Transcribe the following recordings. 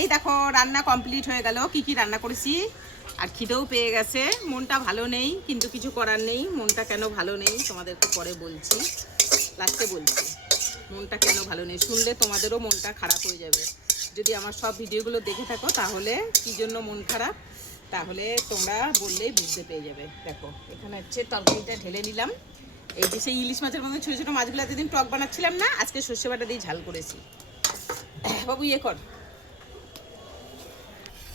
এই দেখো রান্না কমপ্লিট হয়ে গেল। কি কি রান্না করেছি, আর খিদেও পেয়ে গেছে। মনটা ভালো নেই, কিন্তু কিছু করার নেই। মনটা কেন ভালো নেই তোমাদেরকে পরে বলছি, লাস্টে বলছি মনটা কেন ভালো নেই। শুনলে তোমাদেরও মনটা খারাপ হয়ে যাবে। যদি আমার সব ভিডিওগুলো দেখে থাকো তাহলে কী জন্য মন খারাপ, তাহলে তোমরা বললেই বুঝতে পেয়ে যাবে। দেখো এখানে হচ্ছে তরকারিটা ঢেলে নিলাম। এই যে সেই ইলিশ মাছের মধ্যে ছোটো ছোটো মাছগুলো যেদিন টক বানাচ্ছিলাম না, আজকে সর্ষে বাটা দিয়ে ঝাল করেছি। বাবু ইয়ে কর।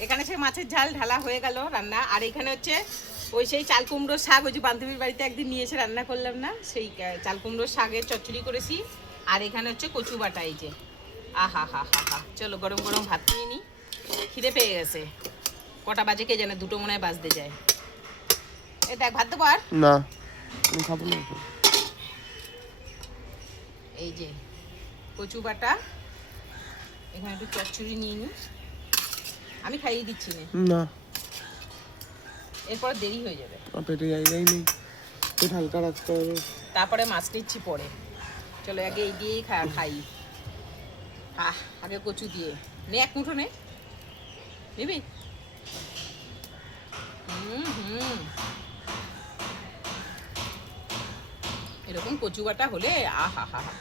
এখানে সেই মাছের ঝাল ঢালা হয়ে গেল রান্না। আর এখানে হচ্ছে ওই সেই চাল কুমড়োর শাক, ওই যে বান্ধবীর বাড়িতে একদিন নিয়ে এসে রান্না করলাম না, সেই চাল কুমড়োর শাকের চচ্চড়ি করেছি। আর এখানে হচ্ছে কচু বাটা। এই যে আহা হা হা হা। চলো গরম গরম ভাত নিয়ে নিই, খিদে পেয়ে গেছে। কটা বাজে কে জানে, দুটো মনে হয় বাজতে যায়। এ দেখ ভাত দেবো আর না, আমি খাবো না। এই যে কচু বাটা, এখানে একটু চচ্চড়ি নিয়ে নিই। আমি খাইয়ে দিচ্ছি না, এরপর দেরি হয়ে যাবে। পেটে জায়গাই নেই, পেট হালকা রাখতে হবে। তারপরে মাছ নিচ্ছি পরে। চলো আগে এই দিয়েই খাই। আগে কচু দিয়ে নে, এক মুঠো নে, নিবি? এরকম কচু বাটা হলে আহা হা হা।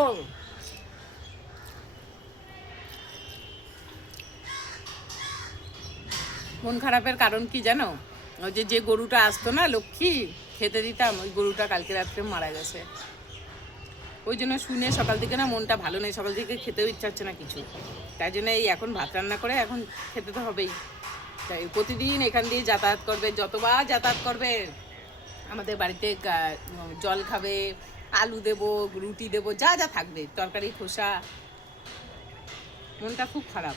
ও মন খারাপের কারণ কি জানো? ওই যে গরুটা আসতো না লক্ষ্মী, খেতে দিতাম, ওই গরুটা কালকে রাত্রে মারা গেছে। ওই জন্য শুনে সকাল থেকে না মনটা ভালো নেই, সকাল থেকে খেতেও ইচ্ছা হচ্ছে না কিছু। তাই জন্য এই এখন ভাত রান্না করে এখন খেতে তো হবেই। তাই প্রতিদিন এখান দিয়ে যাতায়াত করবে, যতবার যাতায়াত করবে আমাদের বাড়িতে জল খাবে, আলু দেবো, রুটি দেবো, যা যা থাকবে, তরকারি খোসা। মনটা খুব খারাপ।